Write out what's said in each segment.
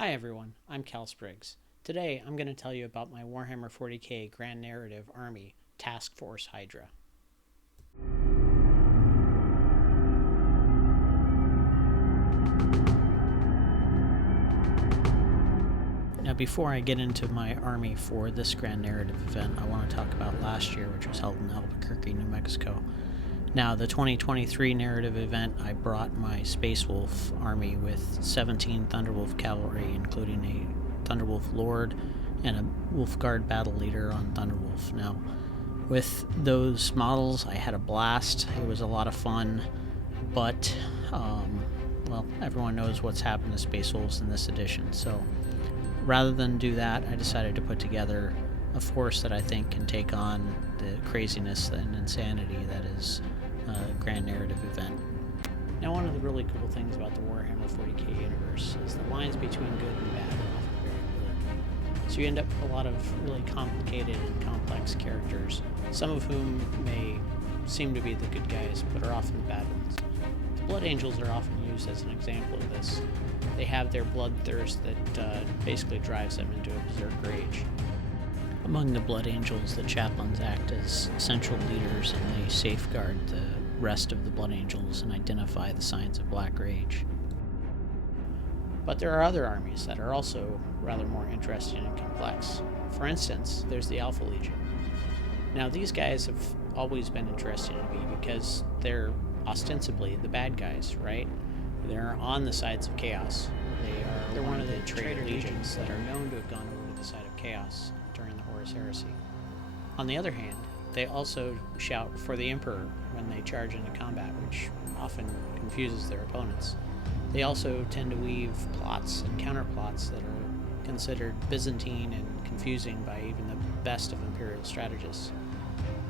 Hi everyone, I'm Cal Spriggs. Today I'm going to tell you about my Warhammer 40k Grand Narrative Army, Task Force Hydra. Now before I get into my army for this Grand Narrative event, I want to talk about last year, which was held in Albuquerque, New Mexico. Now, the 2023 narrative event, I brought my Space Wolf army with 17 Thunderwolf cavalry, including a Thunderwolf Lord and a Wolf Guard battle leader on Thunderwolf. Now, with those models, I had a blast. It was a lot of fun, but, well, everyone knows what's happened to Space Wolves in this edition. So, rather than do that, I decided to put together a force that I think can take on the craziness and insanity that is a Grand Narrative event. Now, one of the really cool things about the Warhammer 40k universe is the lines between good and bad are often very blurred. So you end up with a lot of really complicated and complex characters, some of whom may seem to be the good guys, but are often the bad ones. The Blood Angels are often used as an example of this. They have their bloodthirst that basically drives them into a berserk rage. Among the Blood Angels, the chaplains act as central leaders and they safeguard the rest of the Blood Angels and identify the signs of Black Rage. But there are other armies that are also rather more interesting and complex. For instance, there's the Alpha Legion. Now, these guys have always been interesting to me because they're ostensibly the bad guys, right? They're on the sides of Chaos. They're one of the traitor legions that are known to have gone over to the side of Chaos during the Horus Heresy. On the other hand, they also shout for the Emperor when they charge into combat, which often confuses their opponents. They also tend to weave plots and counterplots that are considered Byzantine and confusing by even the best of Imperial strategists.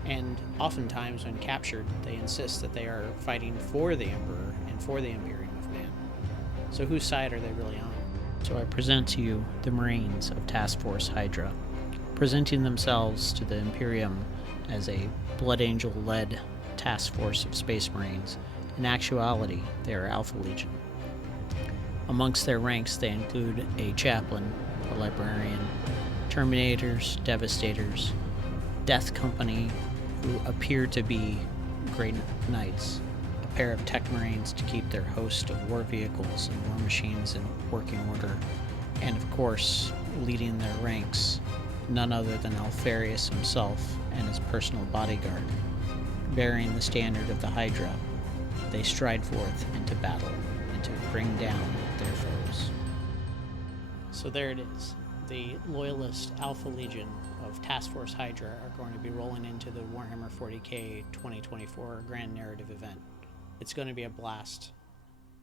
And oftentimes when captured, they insist that they are fighting for the Emperor and for the Imperium of Man. So whose side are they really on? So I present to you the Marines of Task Force Hydra, presenting themselves to the Imperium as a Blood Angel-led task force of Space Marines. In actuality, they are Alpha Legion. Amongst their ranks, they include a chaplain, a librarian, Terminators, Devastators, Death Company, who appear to be Great Knights, a pair of Tech Marines to keep their host of war vehicles and war machines in working order, and of course, leading their ranks, none other than Alfarius himself and his personal bodyguard. Bearing the standard of the Hydra, they stride forth into battle and to bring down their foes. So there it is. The loyalist Alpha Legion of Task Force Hydra are going to be rolling into the Warhammer 40k 2024 Grand Narrative event. It's going to be a blast.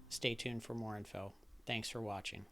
Stay tuned for more info. Thanks for watching.